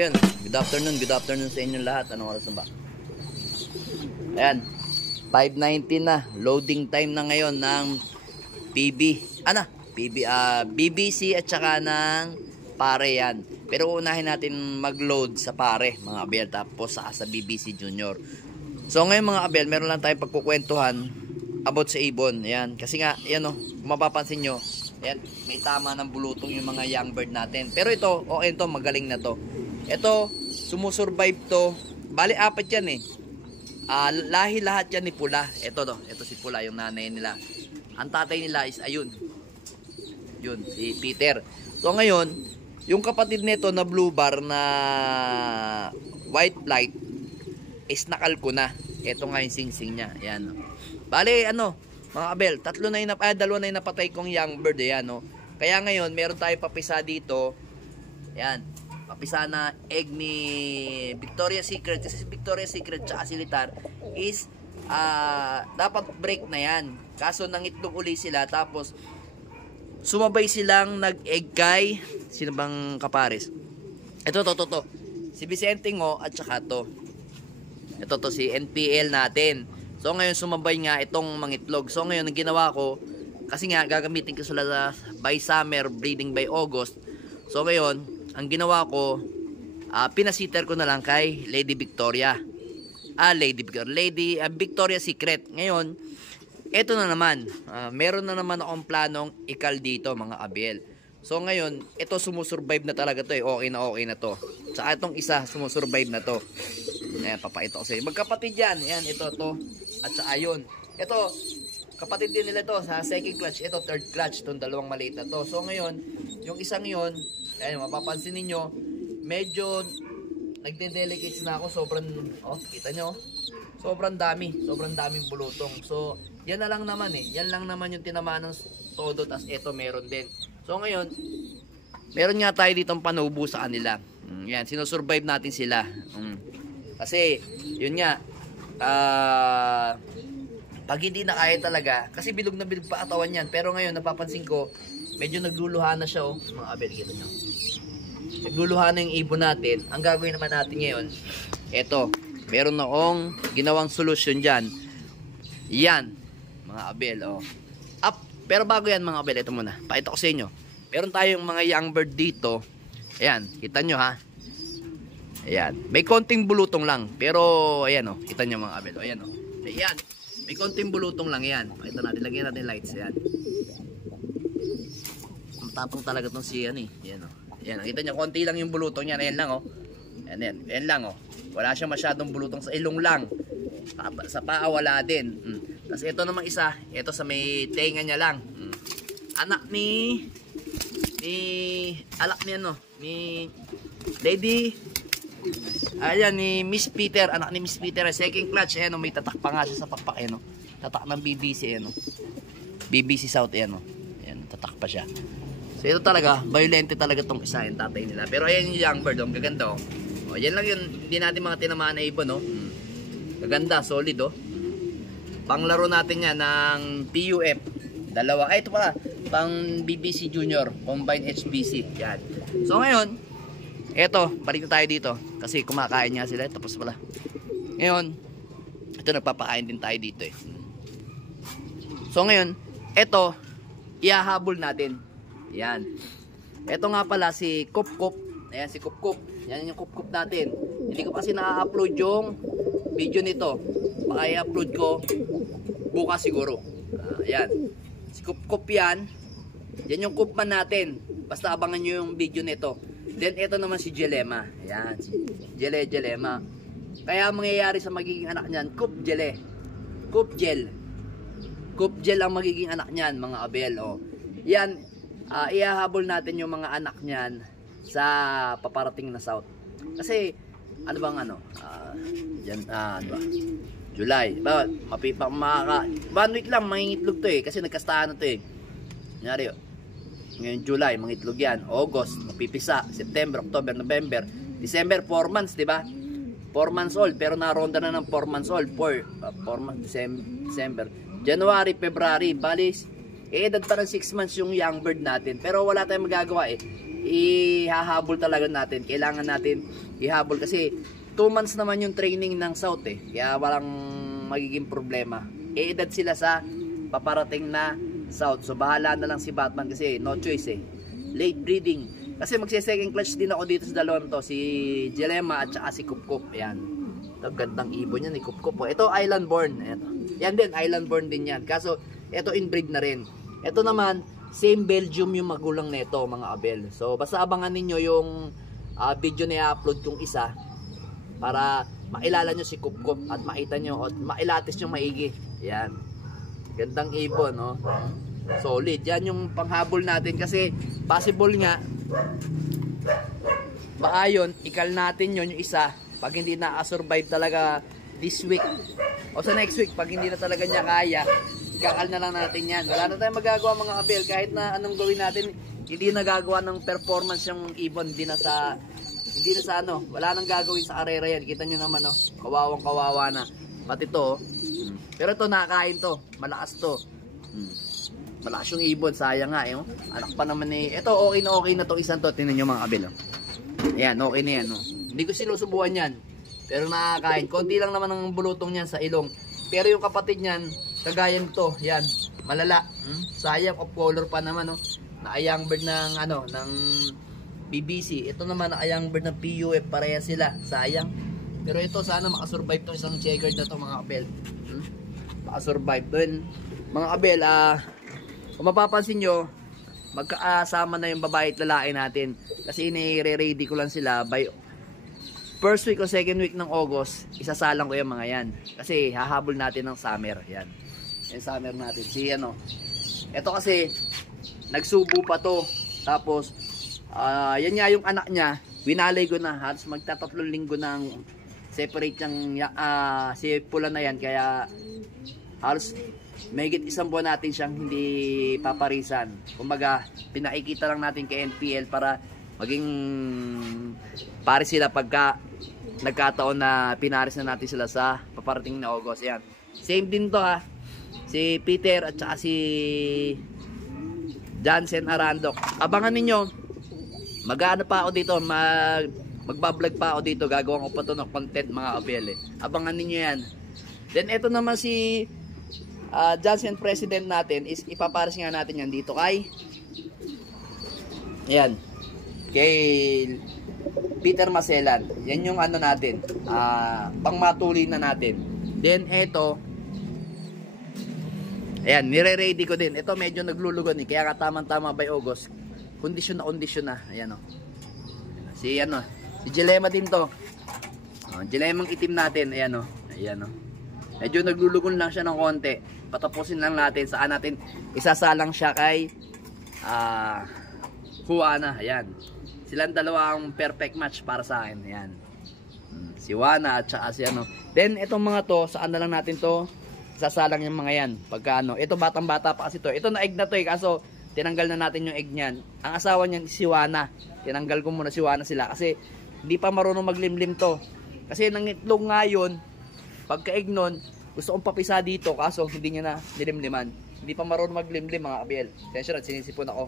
Abel, good afternoon sa inyong lahat. Anong oras na ba? Ayan, 5:19 na. Loading time na ngayon ng BBC at saka ng pare yan. Pero unahin natin mag-load sa pare, mga Abel, tapos sa BBC Junior. So ngayon mga Abel, meron lang tayong pagkukwentuhan about sa ibon. Ayan, kasi nga, yan o, kung mapapansin nyo, ayan, may tama ng bulutong yung mga young bird natin. Pero ito, okay to, magaling na to. Ito, sumusurvive to. Bali, 4 yan eh. Lahi lahat yan ni Pula. Ito to, ito si Pula, yung nanay nila. Ang tatay nila is ayun. Yun, si Peter. So ngayon, yung kapatid nito na blue bar na white flight is nakal ko na. Ito nga yung sing-sing niya. Ayan. Bali, ano, mga Abel, dalawa na yung napatay kong young bird. Ayan, no? Kaya ngayon, meron tayong papisa dito. Ayan. Papisa na egg ni Victoria's Secret. Kasi si Victoria's Secret tsaka si Litar is dapat break na yan. Kaso nangitlog uli sila. Tapos sumabay silang nag-egg kay sino bang kapares? Ito to. Si Vicente Ngo at saka to. Ito to si NPL natin. So ngayon sumabay nga itong mangitlog. So ngayon ang ginawa ko, kasi nga gagamitin ko sila by summer, breeding by August. So ngayon, ang ginawa ko, pinasiter ko na lang kay Lady Victoria. Lady Victoria's Secret. Ngayon, eto na naman. Meron na naman akong planong ikal dito, mga Abel. So ngayon, ito sumusurvive na talaga to eh. Okay na to. Sa itong isa, sumusurvive na to. Ayan, papakita ko sa inyo. Magkapatid yan. Ayan, ito, to. At saka yun. Ito, kapatid din nila to sa second clutch. Ito, third clutch. Itong dalawang maliit na to. So ngayon, yung isang yun, ayan, mapapansin ninyo, medyo nagde-delicates na ako. Sobrang, kita nyo, sobrang daming bulutong. So, yan na lang naman eh. Yan lang naman yung tinamaan ng todo. Tas ito, meron din. So ngayon, meron nga tayo ditong panubo sa kanila. Yan, sinusurvive natin sila. Kasi, yun nga, pag hindi na kaya talaga, kasi bilog na bilog pa katawan yan. Pero ngayon, napapansin ko, medyo nagluluha na siya, mga Abel, kita nyo. Nagluluha na yung ibon natin. Ang gagawin naman natin ngayon, eto, meron na akong ginawang solusyon dyan. Yan, mga Abel, up. Pero bago yan, mga Abel, ito muna. Pakita ko sa inyo. Meron tayong mga young bird dito. Ayan, kita nyo ha. Ayan, may konting bulutong lang. Pero, ayan kita nyo mga Abel. Ayan ayan, may konting bulutong lang yan. Pakita natin, lagyan natin lights. Ayan. Ang tapang talaga tong si yan eh. Ayan Ayan, kita nyo, konti lang yung bulutong yan. Ayan lang Ayan lang Wala siyang masyadong bulutong sa ilong lang. Sa paa wala din. Tapos ito namang isa, ito sa may tenga niya lang. Anak ni Lady, ayan, ni Miss Peter, anak ni Miss Peter, second clutch, ayan may tatak pa nga siya sa pakpak, tatak ng BBC, BBC South, ayan tatak pa siya. So ito talaga, violente talaga tong isa, yung tatay nila. Pero ayan yung young bird, gaganda yan lang yun, hindi natin mga tinamaan na ibon, gaganda, solid panglaro natin yan ng PUF, dalawa, ito pala, pang BBC Junior, Combine HBC, yan. So ngayon, eto, balik na tayo dito, kasi kumakain nga sila, tapos pala. Ngayon, ito nagpapakain din tayo dito So ngayon, eto, ihahabol natin, yan. Eto nga pala si Kup, ayan si Kup, yan yung Kup natin. Hindi ko kasi na-upload yung video nito, baka i-upload ko bukas siguro. Ayan, si Kup yan yung Kupman natin, basta abangan nyo yung video nito. Then ito naman si Jelema, ayan, si Jelema. Kaya mangyayari sa magiging anak niyan, Kup Gel ang magiging anak niyan, mga Abel. Yan, ihahabol natin yung mga anak niyan sa paparating na South. Kasi ano bang diyan, July. One week lang mangingitlog to kasi nagkastahan na to Kunyari, ngayon July, mangitlog yan. August, mapipisa. September, October, November, December, 4 months, di ba? 4 months old, pero naronda na ng 4 months old. 4 months, December, January, February, balis, edad pa ng 6 months yung young bird natin. Pero wala tayong magagawa ihahabol talaga natin. Kailangan natin ihabol kasi 2 months naman yung training ng South eh. Kaya walang magiging problema. Edad sila sa paparating na South. So bahala na lang si Batman kasi no choice eh. Late breeding. Kasi magse-second clutch din ako dito sa dalawang to. Si Jelema at saka si Kupkup. Ayan. Ito gandang ibon yan ni Kupkup. Ito island born. Ito. Yan din island born din yan. Kaso ito inbreed na rin. Ito naman same Belgium yung magulang nito mga abel. So basta abangan ninyo yung video na i-upload kong isa para mailala nyo si Kupkup at makita nyo at mailatis nyo maigi. Yan. Gandang ibon, no? Solid. Yan yung panghabol natin kasi possible nga baka yun, ikal natin yun yung isa pag hindi na-survive talaga this week o sa next week pag hindi na talaga niya kaya, ikakal na lang natin yan. Wala na tayong magagawa mga abel kahit na anong gawin natin, hindi nagagawa ng performance yung ibon, hindi na sa ano, wala nang gagawin sa karera yan. Kita nyo naman, no? Kawawang kawawa na pati to, pero ito nakakain to, malakas to. Malakas yung ibon, sayang nga eh. Oh. Anak pa naman eh. Ito okay na to isang to. Tingnan nyo mga kabel. Oh. Ayan, okay na yan. Oh. Hindi ko sinusubuhan yan. Pero nakakain. Konti lang naman ang bulutong yan sa ilong. Pero yung kapatid niyan, kagaya nito, yan, malala. Sayang, off color pa naman. Oh. Na-young bird ng, ano, ng BBC. Ito naman, na-young bird ng PUF. Pareha sila. Sayang. Pero ito, sana makasurvive to isang checkered na to mga kabel. Makasurvive doon. Mga kabel, kung mapapansin nyo, magkakasama na yung babae at lalaki natin. Kasi ini-ready ko lang sila by first week o second week ng August. Isasalang ko yung mga yan. Kasi hahabol natin ng summer. Yan. Yung summer natin. Si ano. Ito kasi, nagsubo pa to. Tapos, yan nga yung anak niya. Winalay ko na. Halos magtatatlong linggo ng separate yung si pula na yan. Kaya, halos mahigit isang buwan natin siyang hindi paparisan. Kumbaga, pinakikita lang natin kay NPL para maging paris sila pagka nagkataon na pinaris na natin sila sa paparating na August. Yan. Same din to ha. Si Peter at saka si Jansen Arandok. Abangan ninyo. Mag-ano pa ako dito. Magbablog pa ako dito. Gagawin ko pa to ng content mga abel eh. Abangan ninyo yan. Then ito naman si Johnson president natin is ipapares nga natin yan dito kay ayan kay Peter Maselan. Yan yung ano natin pangmatuli na natin. Then eto ayan, nire-ready ko din. Ito medyo naglulugon eh, kaya tamang-tama by August kondisyon na ayan o. Si ano, si Jelema din to. Jelemang itim natin, ayan o. Ayan o. Medyo naglulugon lang siya ng konti. Patapusin lang natin. Saan natin isasalang siya kay Juana. Ayan. Silang dalawa ang perfect match para sa akin. Ayan. Si Juana at saka si ano. Then itong mga to, saan na lang natin to isasalang yung mga yan. Pagka ano. Ito batang bata pa kasi to. Ito na egg na to eh. Kaso tinanggal na natin yung egg niyan. Ang asawa niyan si Juana. Tinanggal ko muna si Juana sila. Kasi hindi pa marunong maglimlim to. Kasi nangitlog nga yun. Pagka-egg nun, gusto kong papisa dito kaso hindi niya na nilimliman. Hindi pa marunong maglimlim mga kabel. Tensya na, sinisipon ako.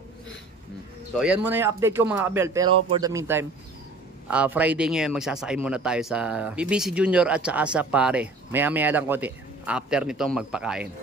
So yan muna yung update ko mga kabel. Pero for the meantime, Friday ngayon magsasakay muna tayo sa BBC Junior at saka sa pare. Maya maya lang konti. After nitong magpakain.